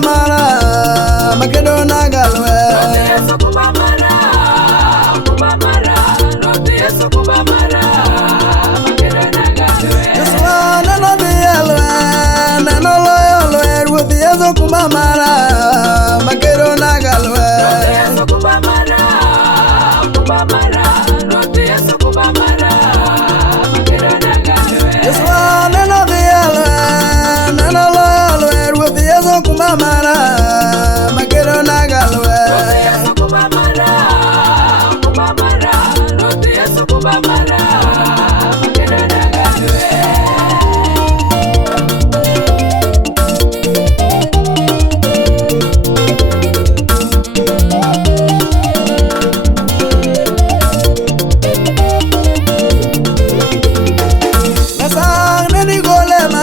mara makedo na galwe Yesu kuba mara Yesu kuba mara makedo na galwe Yesu nano dielwe nano loyolwe ruoth Yesu kuba mara makedo na galwe Yesu kuba mara Yesu kuba mara makedo na galwe Yesu nano dielwe nano loyolwe ruoth Yesu kuba mara makedo na galwe Yesu kuba mara Yesu kuba mara makedo na galwe Nasang neni golema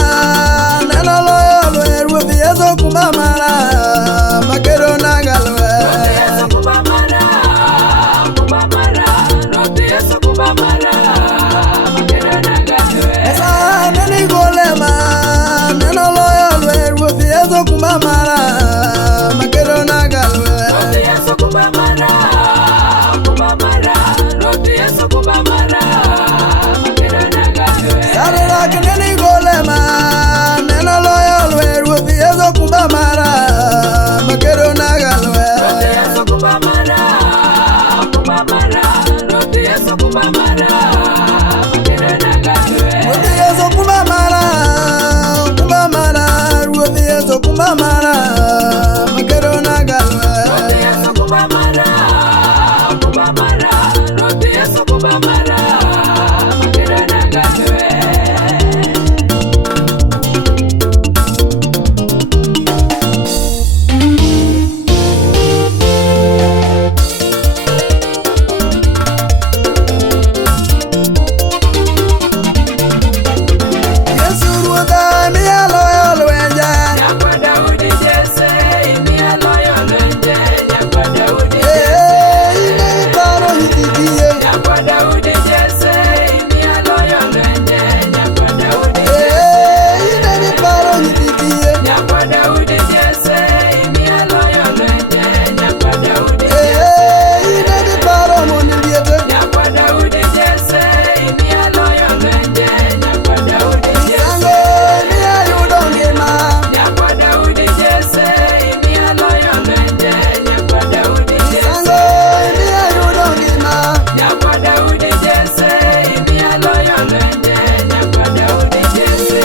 nano loyolwe ruoth Yesu kuba mara makedo na galwe Yesu kuba mara Yesu kuba mara makedo na galwe Nasang neni golema nano loyolwe ruoth Yesu kuba mara makedo na galwe Yesu kuba mara Yesu kuba mara makedo na galwe Sarak neni golema nano loyolwe ruoth Yesu kuba mara makedo na galwe Yesu kuba mara Yesu kuba mara makedo na galwe Ruoth Yesu kuba mara ruoth Yesu kuba mara makedo na galwe Yesu kuba mara Yesu kuba mara makedo na galwe Yesu ruodha miya loyolwe nje Nyakwa Daudi Jesse imiya loyo lwenje Nyakwa Daudi ine iparo hitikiye Nyakwa Daudi Jesse imiya loyo lwenje Nyakwa Daudi ine iparo hitikiye Nyakwa Daudi Jesse imiya loyo lwenje Nyakwa Daudi ine iparo moniliete Nyakwa Daudi Jesse imiya loyo lwenje Nyakwa Daudi sango miya yudo ngima Nyakwa Daudi Jesse imiya loyo lwenje Nyakwa Daudi sango miya yudo ngima Nyakwa Daudi Jesse imiya loyo lwenje Nyakwa Daudi Jesse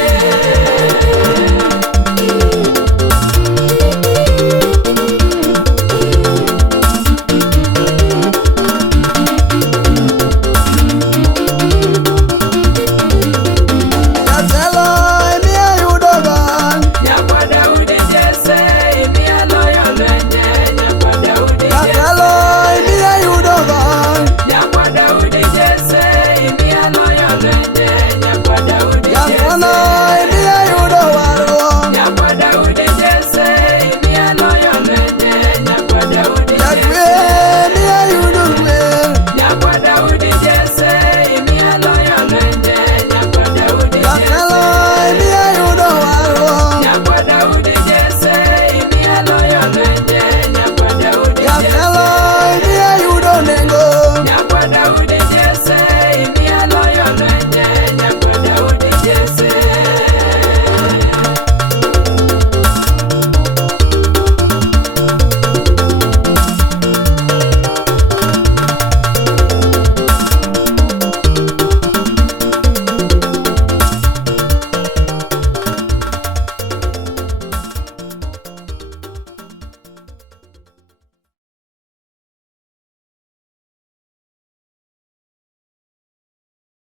jatelo miya yudo gon Nyakwa Daudi Jesse imiya loyo lwenje Nyakwa Daudi jatelo miya yudo gon Nyakwa Daudi Jesse imiya loyo lwenje